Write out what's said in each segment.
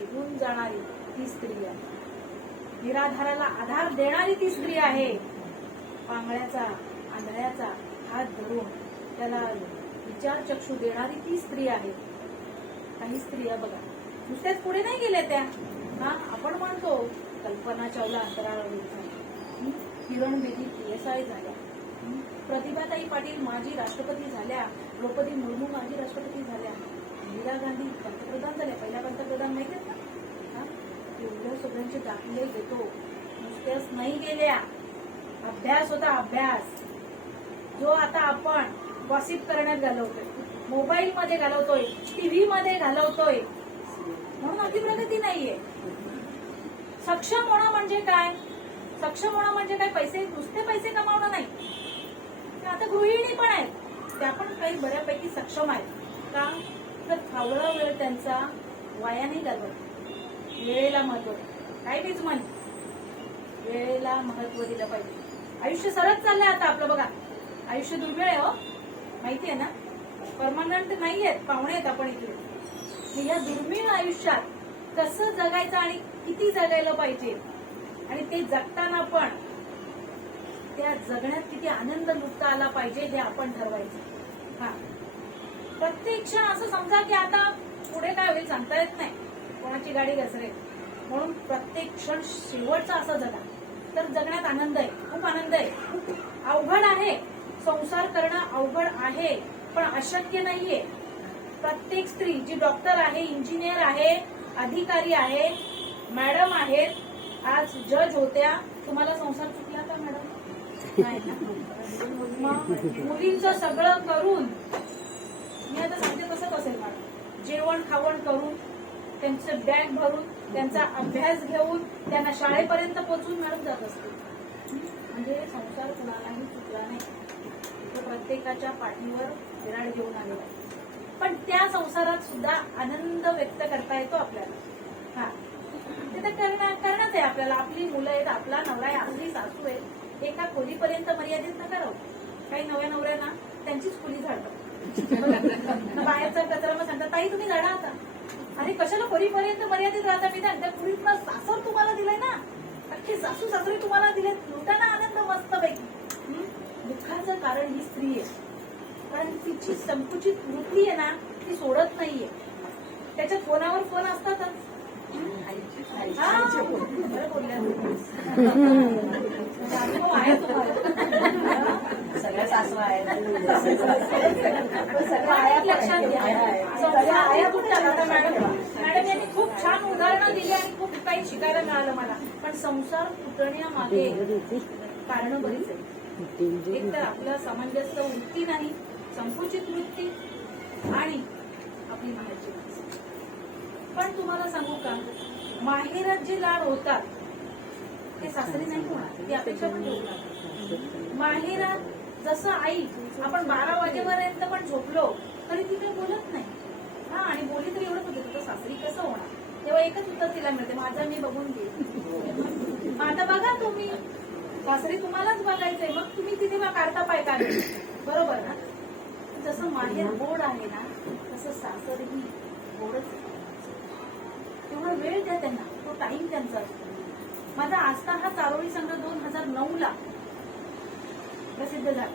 घेऊन जाणारी ती स्त्री आहे. निराधाराला आधार देणारी ती स्त्री आहे. पांगळ्याचा आंधळ्याचा हात धरून त्याला विचार चक्षु देणारी ती स्त्री आहे. काही स्त्रिया बघा नुसत्याच पुढे नाही गेल्या त्या. आपण म्हणतो कल्पना चावला अंतराळावर झाली, किरण बेदी PSI झाल्या, प्रतिभाताई पाटील माजी राष्ट्रपती झाल्या, द्रौपदी मुर्मू माजी राष्ट्रपती झाल्या, इंदिरा गांधी पंतप्रधान झाल्या, पहिल्या पंतप्रधान माहिती आहेत ना. एवढ्या सगळ्यांचे दाखले देतो, नुसत्याच नाही गेल्या. अभ्यास होता अभ्यास, जो आता आपण गॉसिप करण्यात घालवतोय, मोबाईल मध्ये घालवतोय, टीव्ही मध्ये घालवतोय, म्हणून अति प्रगती नाहीये. सक्षम होणं म्हणजे काय? सक्षम होणं म्हणजे काय? पैसे नुसते पैसे कमावणं नाही. आता गृहिणी पण आहेत, त्या पण काही बऱ्यापैकी सक्षम आहेत. का तर फावळा वेळ त्यांचा वाया नाही घालवत. वेळेला महत्व, काय तेच म्हण, वेळेला महत्व दिलं पाहिजे. आयुष्य सरळ चाललंय आता आपलं बघा. आयुष्य दुर्मिळ आहे हो, माहिती आहे ना. परमनंट नाही आहेत, पाहुणे आहेत आपण इथे. या दुर्मिळ आयुष्यात कसं जगायचं आणि किती जगायला पाहिजे, आणि ते जगताना पण त्या जगण्यात किती आनंद लुटता आला पाहिजे हे आपण ठरवायचं. प्रत्येक क्षण असं समजा की आता पुढे काय होईल सांगता येत नाही, कोणाची गाडी घसरेल, म्हणून प्रत्येक क्षण शेवटचा असा जगा तर जगण्यात आनंद आहे, खूप आनंद आहे. अवघड आहे, संसार करणं अवघड आहे, पण अशक्य नाहीये. प्रत्येक स्त्री जी डॉक्टर आहे, इंजिनियर आहे, अधिकारी आहे, मॅडम आहेत, आज जज होत्या, तुम्हाला संसार चुकला का मॅडम? नाही ना. मुलींचं सगळं करून, मी आता सांगते कसं असेल मॅडम, जेवण खावण करून, त्यांचं बॅग भरून, त्यांचा अभ्यास घेऊन, त्यांना शाळेपर्यंत पोहोचून मॅडम जात असते. म्हणजे संसार कुणालाही चुकला नाही, तो प्रत्येकाच्या पाठीवर विराड घेऊन आलेला आहे. पण त्या संसारात सुद्धा आनंद व्यक्त करता येतो आपल्याला. ते तर करणंच आहे आपल्याला. आपली मुलं आहेत, आपला नवरा आहे, आपली सासू आहे, एका खोलीपर्यंत मर्यादित नका राहू. काही नव्या नवऱ्यांना त्यांचीच खोली झाडतात, बाहेरचा कचरा मग सांगतात ताई तुम्ही झाडा आता. अरे कशाला खोलीपर्यंत मर्यादित राहता? मी त्या खोलीतला सासर तुम्हाला दिलाय ना, अख्खे सासू सासरे तुम्हाला दिले, लुटाना आनंद मस्त पैकी. दुःखाचं कारण ही स्त्री आहे, कारण तिची संकुचित वृत्ती आहे ना, ती सोडत नाहीये. त्याच्या फोनावर फोन असतातच. बरं बोलल्या सगळ्या सासू आहेत, लक्षात घ्या. मॅडम यांनी खूप छान उदाहरणं दिली आणि खूप काही शिकायला मिळालं मला. पण संसार तुटण्यामागे कारण बरीच आहे. एक तर आपलं सामंजस्य वृत्ती नाही, संकुचित वृत्ती आणि आपली माहेरची माणसं. पण तुम्हाला सांगू का, माहेरात जे लाड होतात ते सासरी नाही होणार, ती अपेक्षा पण ठेवणार. माहेरात जसं आई आपण 12 वाजेपर्यंत पण झोपलो तरी ती काही बोलत नाही. आणि बोली तरी एवढंच होते, तर सासरी कसं होणार? तेव्हा एकच उत्तर तिला मिळते, माझं मी बघून घे. आता बघा तुम्ही, सासरी तुम्हालाच बघायचंय, मग तुम्ही तिथे काढता पाय काढले, बरोबर ना. जसं माहेर गोड आहे ना, तसं सासरही गोडच. तेवढा वेळ द्या त्यांना, तो टाइम त्यांचा असतो. माझा आस्था हा चारोळी संघ 2009 ला प्रसिद्ध झाला.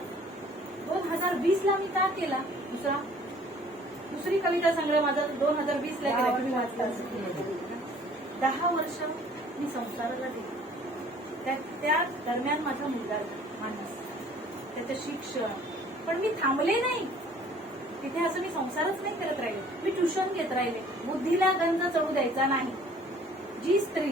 2020 ला मी का केला? दुसरी कविता संग्रह माझा 2020 ला केला. तुम्ही वाचला असेल. 10 वर्ष मी संसाराला दिली. त्या दरम्यान माझा मुलगा मानस, त्याचं शिक्षण. पण मी थांबले नाही तिथे. असं मी संसारच नाही करत राहिले, मी ट्युशन घेत राहिले. बुद्धीला गंज चढू द्यायचा नाही. जी स्त्री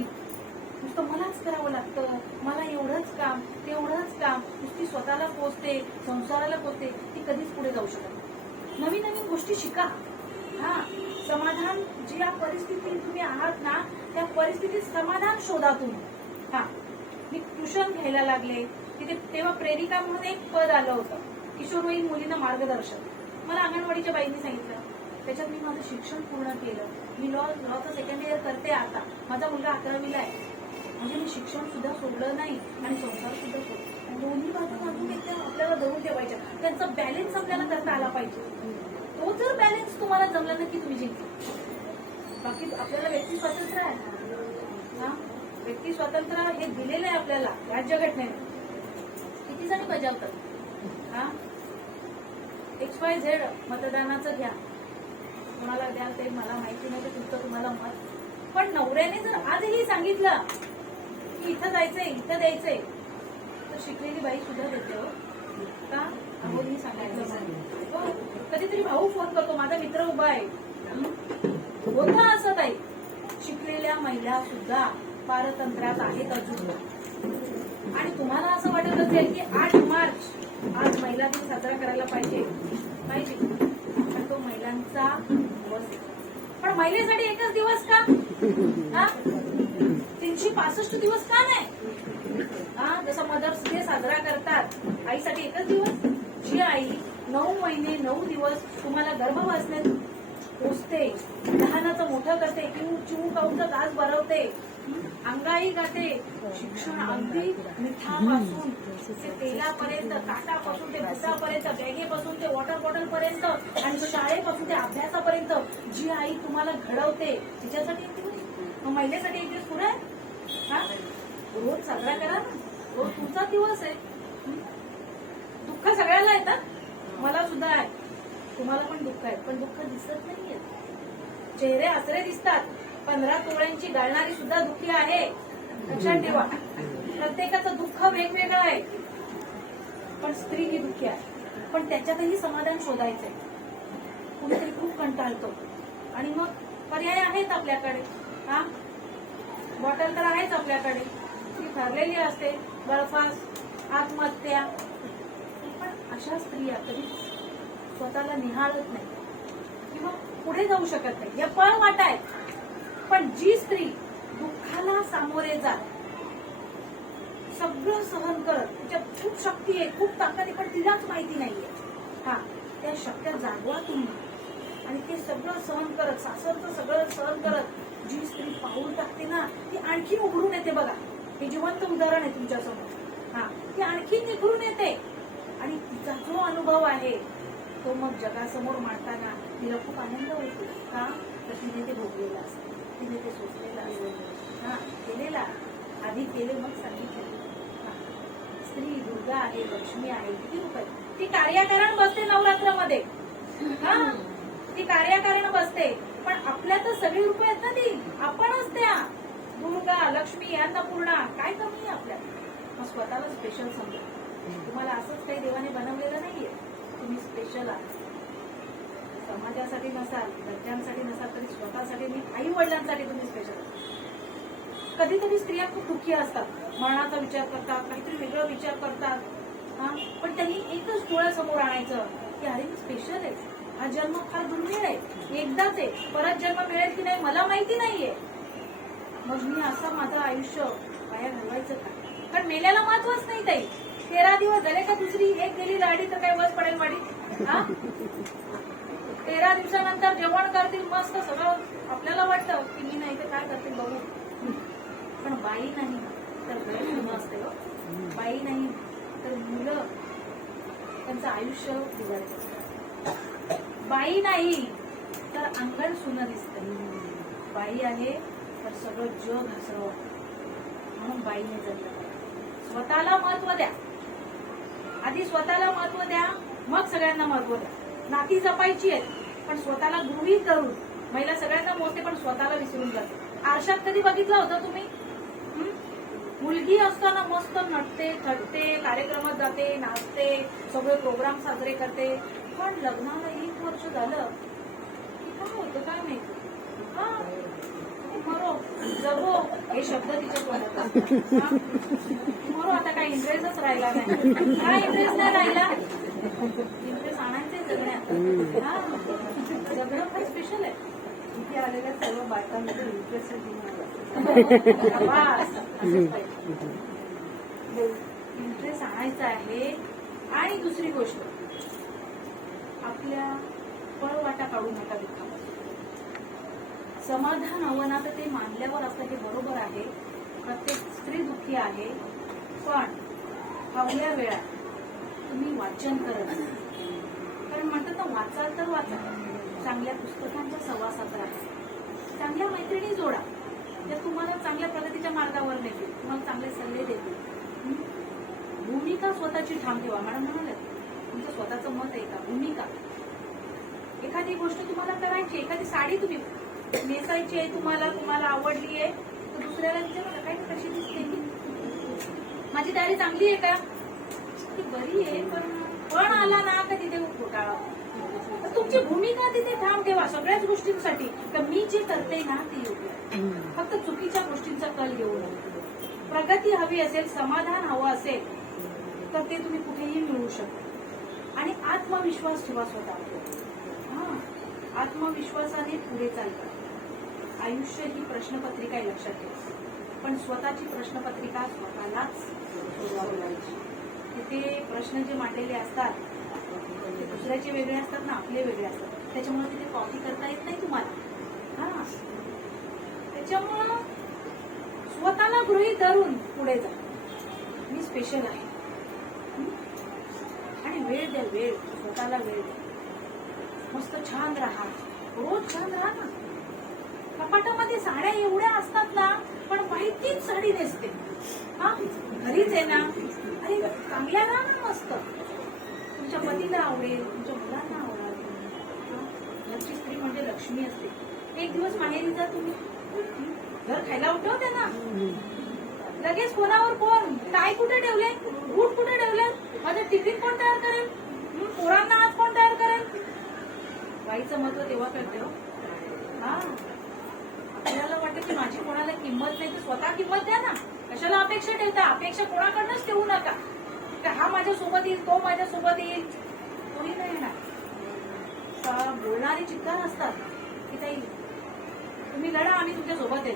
नुसतं मलाच करावं लागतं, मला एवढंच काम तेवढंच काम, नुसती स्वतःला पोचते, संसाराला पोचते, ती कधीच पुढे जाऊ शकत नाही. नवीन नवीन गोष्टी शिका. समाधान, ज्या परिस्थितीत तुम्ही आहात ना, त्या परिस्थितीत समाधान शोधा तुम्ही. मी ट्युशन घ्यायला लागले तिथे, तेव्हा प्रेरिका म्हणून एक पद आलं होतं, किशोरवयीन मुलींना मार्गदर्शन. मला अंगणवाडीच्या बाईंनी सांगितलं, त्याच्यात मी माझं शिक्षण पूर्ण केलं. मी लॉचं सेकंड इयर करते आता. माझा मुलगा 11वीला आहे. म्हणजे मी शिक्षण सुद्धा सोडलं नाही आणि संसार सुद्धा सोडला. दोन्ही बाजून आपल्याला धरून ठेवायच्या, त्यांचा बॅलन्स आपल्याला करता आला पाहिजे. तो जर बॅलन्स तुम्हाला जमला ना की तुम्ही जिंकले. बाकी आपल्याला व्यक्तिस्वातंत्र्य स्त्री स्वातंत्र्य हे दिलेलं आहे आपल्याला राज्यघटनेने. किती जणी बजावतात? हा, XYZ मतदानाचं घ्या, कोणाला द्याल ते मला माहिती नाही, तर तुमचं तुम्हाला मत. पण नवऱ्याने जर आजही सांगितलं की इथं जायचंय, इथं द्यायचंय, तर शिकलेली बाई सुद्धा देते हो का? अहो मी सांगायचं हो, कधीतरी भाऊ फोन करतो, माझा मित्र उभा आहे, होता असं ताई. शिकलेल्या महिला सुद्धा पारतंत्र्यात आहेत अजून. आणि तुम्हाला असं वाटत असेल की 8 मार्च आज महिला दिन साजरा करायला पाहिजे, पण तो महिलांचा दिवस आहे. पण महिलेसाठी एकच दिवस का? हा, 365 दिवस का नाही? हा, जसं मदर्स डे साजरा करतात, आईसाठी एकच दिवस. जी आई 9 महिने 9 दिवस तुम्हाला गर्भवासनेत पोचते, लहानाचं मोठं करते, चिऊ काऊचं तास भरवते, अंगाई गाते, शिक्षण अगदी मिठापासून ते तेलापर्यंत, काटापासून ते भुसापर्यंत, बॅगेपासून ते वॉटर बॉटल पर्यंत आणि शाळेपासून ते अभ्यासापर्यंत जी आई तुम्हाला घडवते, तिच्यासाठी एक दिवस, महिलेसाठी एक दिवस पुरा आहे. हा, रोज साजरा करा ना, रोज तुमचा दिवस आहे. दुःख सगळ्याला येतात, मला सुद्धा आहे, तुम्हाला पण दुःख आहे, पण दुःख दिसत नाहीये. चेहरे हसरे दिसतात. 15 तोळ्यांची गाळणारी सुद्धा दुःखी आहे, लक्षात ठेवा. प्रत्येकाचं दुःख वेगवेगळं आहे, पण स्त्री ही दुःखी आहे. पण त्याच्यातही समाधान शोधायचंय. कुणीतरी खूप कंटाळतो आणि मग पर्याय आहेत आपल्याकडे. हा, बॉटल तर आहेच आपल्याकडे, ती ठरलेली असते, बर्फास, आत्महत्या. पण अशा स्त्रिया कधी स्वतःला निहाळत नाही किंवा पुढे जाऊ शकत नाही. या पळवाट आहेत. पण जी स्त्री दुःखाला सामोरे जात, सगळं सहन करत, तिच्यात खूप शक्ती आहे, खूप ताकद आहे, पण तिलाच माहिती नाहीये. हा, त्या शक्त्या जागवा तुम्ही. आणि ते सगळं सहन करत, सासरचं सगळं सहन करत जी स्त्री पाऊल टाकते ना, ती आणखी उघडून येते. बघा, हे जिवंत उदाहरण आहे तुमच्यासमोर. हा, ती आणखी निघून येते आणि तिचा जो अनुभव आहे तो मग जगासमोर मांडताना तिला खूप आनंद होतो. का? तर तिने ते भोगलेलं असतं, तिने ते सोचलेलं असतं. हा, केलेला आधी केले मग सांगितलं. स्त्री दुर्गा आहे, लक्ष्मी आहे, किती रूप आहे. ती कार्यकारण बसते नवरात्रामध्ये. हा, ती कार्यकारण बसते, पण आपल्यातच सगळी रूप आहेत ना ती. आपणच त्या दुर्गा, लक्ष्मी, अन्नपूर्णा. काय कमी आहे आपल्यात? मग स्वतःला स्पेशल समजा. तुम्हाला असंच काही देवाने बनवलेलं नाहीये, तुम्ही स्पेशल आहात. समाजासाठी नसाल, घरच्यांसाठी नसाल, तरी स्वतःसाठी, आई वडिलांसाठी तुम्ही स्पेशल आहात. कधीतरी स्त्रिया खूप दुःखी असतात, मरणाचा विचार करतात, काहीतरी वेगळं विचार करतात. हा, पण त्यांनी एकच डोळ्यासमोर आणायचं की अरे मी स्पेशल आहे. हा जन्म फार दुर्मिळ आहे, एकदाच आहे, परत जन्म मिळेल की नाही मला माहिती नाहीये. मग मी असं माझं आयुष्य वाया घालवायचं का? कारण मेल्याला महत्वच नाही ताई. 13 दिवस झाले का दुसरी एक गेली लाडी तर काय वस पडेल वाडी? हा, 13 दिवसानंतर जेवण करतील मस्त सगळं. आपल्याला वाटतं की मी नाही तर काय करतील बघू, पण बाई नाही तर गैरसमज असते. बाई नाही तर मुलं त्यांचं आयुष्य बिघडत असतं. बाई नाही तर अंगण सुनं दिसतं. बाई आहे तर सगळं जग हसरं वाटतं. म्हणून बाईने जगलं. स्वतःला महत्व द्या, आधी स्वतःला महत्व द्या, मग सगळ्यांना महत्व द्या. नाती जपायची आहेत, पण स्वतःला गृहीत धरून. महिला सगळ्यांना मोजते पण स्वतःला विसरून जाते. आरशात कधी बघितलं होतं तुम्ही? मुलगी असताना मस्त नटते, थटते, कार्यक्रमात जाते, नाचते, सगळे प्रोग्राम साजरे करते. पण लग्नाला 1 वर्ष झालं की काय होतं काय माहिती. हा, मरो जगो हे शब्द तिच्या तोंडात असतात. मरो आता काय इंटरेस्टच राहिला नाही. काय इंटरेस्ट नाही राहिला? इंटरेस्ट आणायचे जगण्यात. हा, जगणं फार स्पेशल आहे. इथे आलेल्या सर्व बायकांमध्ये इंटरेस्ट इंटरेस्ट आणायचा आहे. आणि दुसरी गोष्ट, आपल्या पळवाटा काढू नका दुःखामध्ये. समाधान हवं ना तर ते मानल्यावर असतं, हे बरोबर आहे. प्रत्येक स्त्री दुःखी आहे, पण हवल्या वेळात तुम्ही वाचन करत. कारण म्हणतात ना, वाचाल तर वाचा. चांगल्या पुस्तकांच्या सहवासात राहा, चांगल्या मैत्रिणी जोडा, त्या तुम्हाला चांगल्या प्रगतीच्या मार्गावर पथावर नेतील, तुम्हाला चांगले सल्ले देतील. भूमिका स्वतःची ठाम ठेवा. मॅडम म्हणाले तुमचं स्वतःचं मत आहे का? भूमिका. एखादी गोष्ट तुम्हाला करायची, एखादी साडी तुम्ही नेसायची आहे, तुम्हाला आवडली आहे, तर दुसऱ्याला विचारा काय कशी दिसते मी, माझी तयारी चांगली आहे का? ती बरी आहे, पण आला ना का तिथे घोटाळा. तर तुमची भूमिका तिथे ठाम ठेवा सगळ्याच गोष्टींसाठी. तर मी जे करते ना ते योग्य आहे. फक्त चुकीच्या गोष्टींचा कल घेऊ नये. प्रगती हवी असेल, समाधान हवं असेल, तर ते तुम्ही कुठेही मिळवू शकता. आणि आत्मविश्वास ठेवा स्वतःवर. आत्मविश्वासाने पुढे चालतात. आयुष्य ही प्रश्नपत्रिका आहे, लक्षात ठेवा. पण स्वतःची प्रश्नपत्रिका स्वतःलाच सोडवावी लागते. तिथे प्रश्न जे मांडलेले असतात ते दुसऱ्याचे वेगळे असतात ना, आपले वेगळे असतात. त्याच्यामुळे तिथे कॉपी करता येत नाही तुम्हाला. त्याच्यामुळं स्वतःला गृहीत धरून पुढे जा. मी स्पेशल आहे. आणि वेळ द्या, वेळ स्वतःला वेळ द्या. मस्त छान राहा, रोज छान राहा ना. कपाटामध्ये साड्या एवढ्या असतात ना, पण माहितीच साडी नेसते. घरीच आहे ना, अरे चांगल्या राहा ना, मस्त. तुमच्या पतीला आवडेल, तुमच्या मुलांना आवडेल. घरची स्त्री म्हणजे लक्ष्मी असते. एक दिवस माहेरी जा तुम्ही, घर खायला उठवते ना, लगेच फोनावर फोन, काय कुठे ठेवले, बूट कुठे ठेवले, माझं टिफिन कोण तयार करेल, पोरांना आज कोण तयार करेल. बाईचं महत्व तेव्हा कळते हो. आपल्याला वाटतं की माझी कोणाला किंमत नाही, तर स्वतः किंमत द्या ना. कशाला अपेक्षा ठेवता? अपेक्षा कोणाकडनंच ठेवू नका. हा माझ्या सोबत येईल, तो माझ्या सोबत येईल, कोणी नाही येणार. बोलणारे चित्कार असतात की ताई तुम्ही लढा, आम्ही तुमच्या सोबत आहे,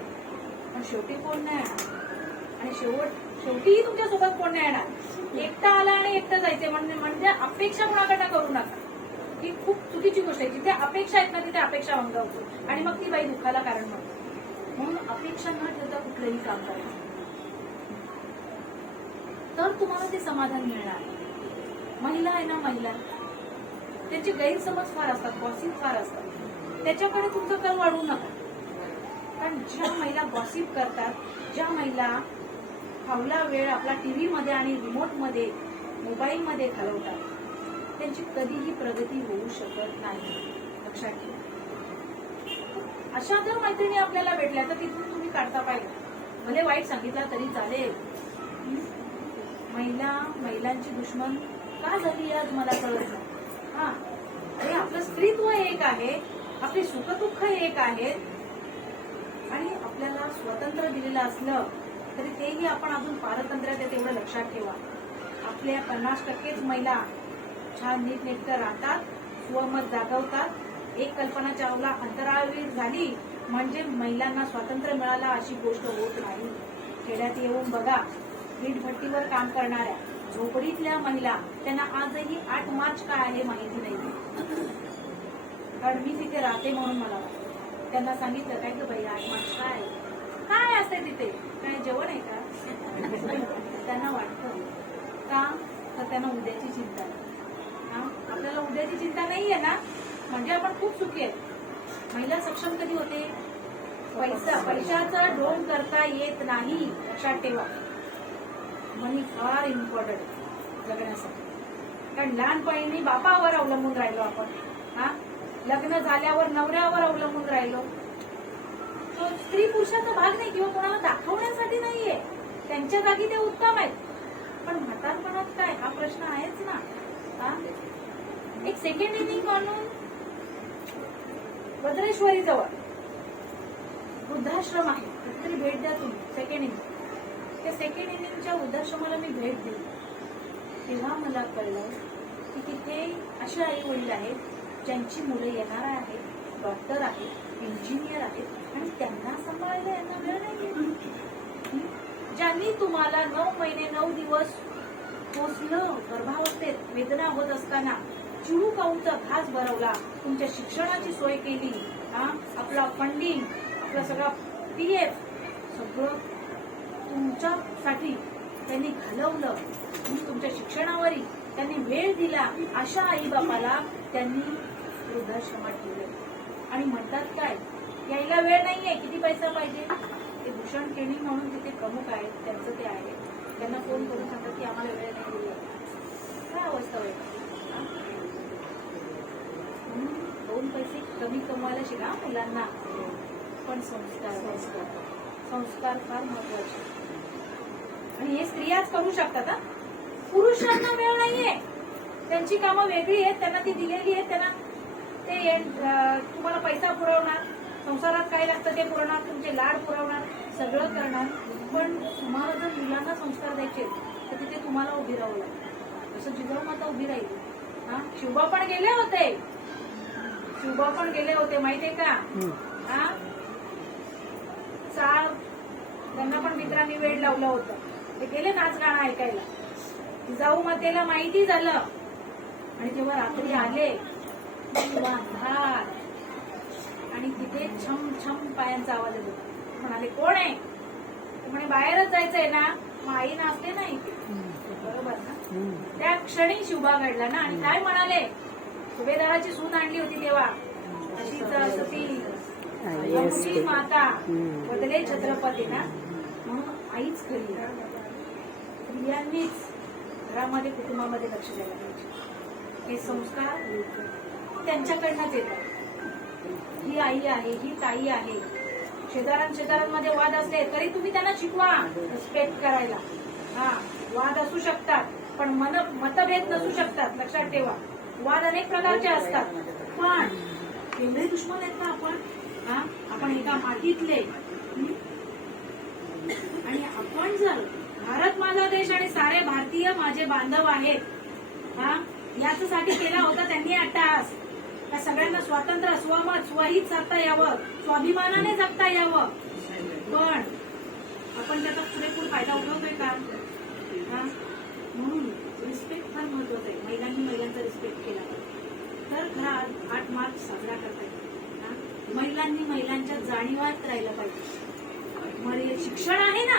पण शेवटी कोण नाही येणार. आणि शेवटीही तुमच्या सोबत कोण नाही येणार. एकटा आला आणि एकटं जायचे म्हणजे अपेक्षा कोणाकडनं करू नका. ही खूप चुकीची गोष्ट आहे. जिथे अपेक्षा आहेत ना, तिथे अपेक्षा भंग होतो आणि मग ती बाई दुःखाला कारण बनते. म्हणून अपेक्षा न ठेवता कुठलंही काम करा, तर तुम्हाला ते समाधान मिळणार. महिला आहे ना, महिला त्याचे गैरसमज फार असतात, गॉसिप फार असतात. त्याच्याकडे तुमचं कल वाढवू नका. कारण ज्या महिला गॉसिप करतात, ज्या महिला फावला वेळ आपला टीव्ही मध्ये आणि रिमोट मध्ये, मोबाईल मध्ये घालवतात, त्यांची कधीही प्रगती होऊ शकत नाही. लक्षात ठेवा. अशा जर मैत्रिणी आपल्याला भेटल्या तर तिथून तुम्ही काढता पाहिजे. भले वाईट सांगितला तरी चालेल. महिलांची दुश्मन का झाली आज मला कळत नाही. हे आपलं स्त्रीत्व एक आहे, आपली सुखदुःख एक आहे. आणि आपल्याला स्वातंत्र्य दिलेलं असलं तरी तेही आपण अजून पारतंत्र्यात आहे, तेवढं लक्षात ठेवा. आपल्या 50%च महिला छान नीटनेटकं राहतात, स्वमत जागवतात. एक कल्पना चावला अंतराळवीर झाली म्हणजे महिलांना स्वातंत्र्य मिळाला अशी गोष्ट होत नाही. खेड्यात येऊन बघा, वीट भट्टीवर काम करणाऱ्या झोपडीतल्या महिला, त्यांना आजही 8 मार्च काय आहे माहिती नाही. कारण मी तिथे राहते म्हणून मला वाटतं. त्यांना सांगितलं काय ग बाई 8 मार्च काय असते तिथे, काय जेवण आहे का? त्यांना वाटतं का, तर त्यांना उद्याची चिंता आहे. आपल्याला उद्याची चिंता नाहीये ना, म्हणजे आपण खूप सुखी आहे. महिला सक्षम कधी होते? पैशाचा ढोंग करता येत नाही, लक्षात ठेवा. मनी फार इम्पॉर्टंट जगण्यासाठी. कारण लहानपणी बापावर अवलंबून राहिलो आपण, लग्न झाल्यावर नवऱ्यावर अवलंबून राहिलो. तो स्त्री पुरुषाचा भाग नाही किंवा कोणाला दाखवण्यासाठी नाहीये. त्यांच्या जागी ते उत्तम आहेत. पण म्हातारपणात काय, हा प्रश्न आहेच ना. एक सेकंड इनिंग म्हणून भद्रेश्वरी जवळ वृद्धाश्रम आहे, कधीतरी भेट द्या तुम्ही. सेकंड इनिंग, त्या सेकंड इनिंगच्या वृद्धाश्रमाला मी भेट दिली. तेव्हा मला कळलं की तिथे अशी आई वडील आहेत ज्यांची मुलं येणार आहेत, डॉक्टर आहेत, इंजिनियर आहेत, आणि त्यांना सांभाळायला यांना वेळ नाही. ज्यांनी तुम्हाला 9 महिने 9 दिवस पोचलं, गर्भावस्थेत वेदना होत असताना चिरू काऊचा घास भरवला, तुमच्या शिक्षणाची सोय केली, आपला फंडिंग, आपला सगळा PF सगळं तुमच्यासाठी त्यांनी घालवलं. तुमच्या शिक्षणावरही त्यांनी वेळ दिला. अशा आई बापाला त्यांनी वृद्धाश्रमात ठेवलं. आणि म्हणतात काय, यायला वेळ नाहीये, किती पैसा पाहिजे, ते भूषण ट्रेनिंग म्हणून तिथे प्रमुख आहेत, त्यांचं ते आहे. त्यांना फोन करून सांगतात की आम्हाला वेळ नाही दिली. काय अवस्था होईल? म्हणून 2 पैसे कमी कमवायला शिका मुलांना, पण संस्कार फार महत्वाचे. आणि हे स्त्रियाच करू शकतात. पुरुषांना वेळ नाहीये, त्यांची कामं वेगळी आहेत, त्यांना ती दिलेली आहेत. त्यांना ते तुम्हाला पैसा पुरवणार, संसारात काय लागतं ते पुरवणार, तुमचे लाड पुरवणार, सगळं करणार. पण तुम्हाला जर मुलांना संस्कार द्यायचे तर तिथे तुम्हाला उभी राहावं लागतं. जसं जिजाऊ माता उभी राहिली. शिवबा पण गेले होते माहितीये का? चाळ त्यांना पण मित्रांनी वेळ लावलं होतं, ते गेले नाच गाणं ऐकायला. जिजाऊ मातेला माहिती झालं आणि तेव्हा रात्री आले अंधार आणि तिथे छम छम पायांचा आवाज येतो. म्हणाले कोण आहे? म्हणे बाहेरच जायचंय ना. मग आई नाचते ना इथे, बरोबर ना? त्या क्षणी शिवबा घडला ना. आणि काय म्हणाले? सुभेदाराची सून आणली होती तेव्हा, अशीच सती अमुची माता बदले छत्रपती ना. म्हणून आईच खरी. स्त्रियांनीच घरामध्ये कुटुंबामध्ये लक्ष द्यायला पाहिजे. हे संस्कार त्यांच्याकडनंच येतात. ही आई आहे, ही ताई आहे. शेजारांमध्ये वाद असले तरी तुम्ही त्यांना शिकवा रिस्पेक्ट करायला. वाद असू शकतात पण मतभेद नसू शकतात. लक्षात ठेवा, वाद अनेक प्रकारचे असतात. पण एवढे दुश्मन आहेत ना आपण एका मातीतले. आणि आपण जर भारत माझा देश आणि सारे भारतीय माझे बांधव आहेत याच्यासाठी केला होता त्यांनी अट्टहास. त्या सगळ्यांना स्वातंत्र्य, स्वमत, स्वहित साधता यावं, स्वाभिमानाने जगता यावं. पण आपण त्याचा पुरेपूर फायदा उठवतोय का? म्हणून रिस्पेक्ट फार महत्वाचं आहे. महिलांचा रिस्पेक्ट केला तर खरा 8 मार्च साजरा करता येईल. महिलांनी महिलांच्या जाणीवात राहिलं पाहिजे. शिक्षण आहे ना,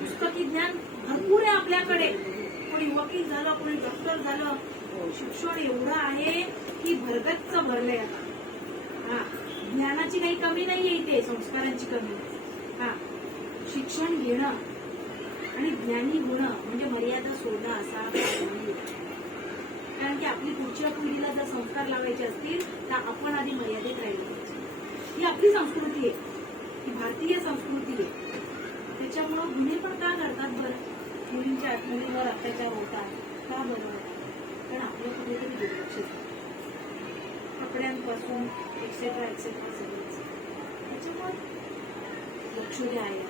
पुस्तकी ज्ञान भरपूर आहे आपल्याकडे. कोणी वकील झालं, कोणी डॉक्टर झालं. शिक्षण एवढं आहे की भरगच्च भरलंय आता. ज्ञानाची काही कमी नाहीये इथे, संस्कारांची कमी. शिक्षण घेणं आणि ज्ञानी होणं म्हणजे मर्यादा सोडणं असा. कारण की आपली पुढच्या पिढीला जर संस्कार लावायचे असतील तर आपण आधी मर्यादेत राहिलं पाहिजे. ही आपली संस्कृती आहे, ही भारतीय संस्कृती आहे. त्याच्यामुळं गुन्हे पण का करतात बरं? मुलींवर अत्याचार होतात का बरं? कारण आपल्या कुठेतरी दुर्लक्ष झालं. कपड्यांपासून एक्सेट्रा सगळंच. त्याच्यामुळे लक्ष द्यायला.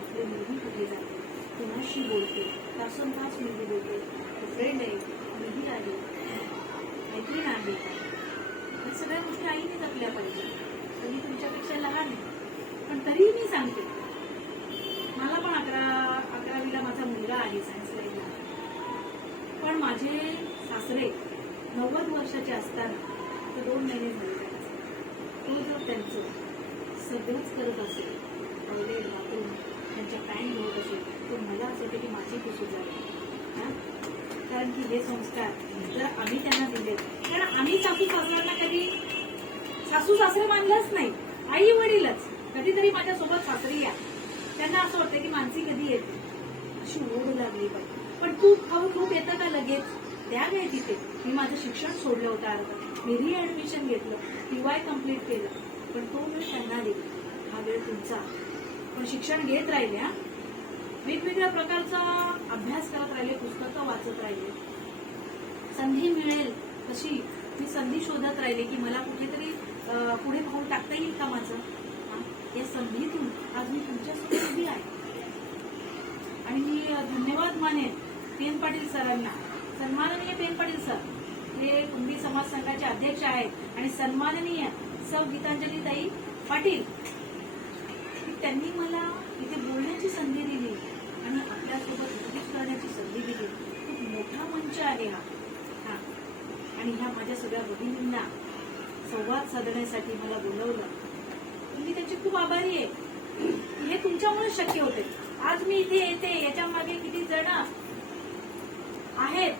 आपली मुलगी कुठे जाते, कुणाशी बोलते, तासन तास मुलगी बोलते, फ्रेंड आहे, मुलगी आहे, मैत्रीण आहे. या सगळ्या गोष्टी आईने जपल्या पाहिजे. तरी तुमच्यापेक्षा लहान आहे पण तरीही मी सांगते. मला पण 11वीला माझा मुलगा आहे, सायन्स लाईनला. पण माझे सासरे 90 वर्षाचे असताना ते 2 महिने झाले. तो जर त्यांचं सगळंच करत असेल, टॉयलेट बाथरूम त्यांच्या पॅन्ट धुवत असेल तर मला असं वाटतं की माझी कुसूर झाली. कारण की हे संस्कार जर आम्ही त्यांना दिले, कारण आम्ही सासू सासऱ्यांना कधी सासू सासरे मानलंच नाही, आई वडीलच. कधीतरी माझ्यासोबत सासरी या, त्यांना असं वाटतं की मानसी कधी येते, अशी ओढ लागली पाहिजे. पण तूप खाऊन खूप येतं का लगेच? त्यावेळी तिथे मी माझं शिक्षण सोडलं होतं अर्ध, मी रिॲडमिशन घेतलं, TY कम्प्लीट केलं. पण तो वेळ त्यांना दिला. हा वेळ तुमचा. पण शिक्षण घेत राहिले, वेगवेगळ्या प्रकारचा अभ्यास करत राहिले, पुस्तकं वाचत राहिले. संधी मिळेल तशी मी संधी शोधत राहिले की मला कुठेतरी पुढे पाऊल टाकता येईल का माझं. या संधीतून आज मी तुमच्यासोबत उभी आहे. आणि मी धन्यवाद मानेन PM पाटील सरांना. सन्माननीय PM पाटील सर हे कुंभी समाज संघाचे अध्यक्ष आहेत आणि सन्माननीय सौ गीतांजली ताई पाटील, त्यांनी मला इथे बोलण्याची संधी दिली आणि आपल्यासोबत विजिट करण्याची संधी दिली. खूप मोठा मंच आहे हा. आणि ह्या माझ्या सगळ्या भगिनींना संवाद साधण्यासाठी मला बोलवलं. मी त्यांची खूप आभारी आहे. हे तुमच्यामुळे शक्य होते. आज मी इथे येते, याच्या मागे किती जण आहेत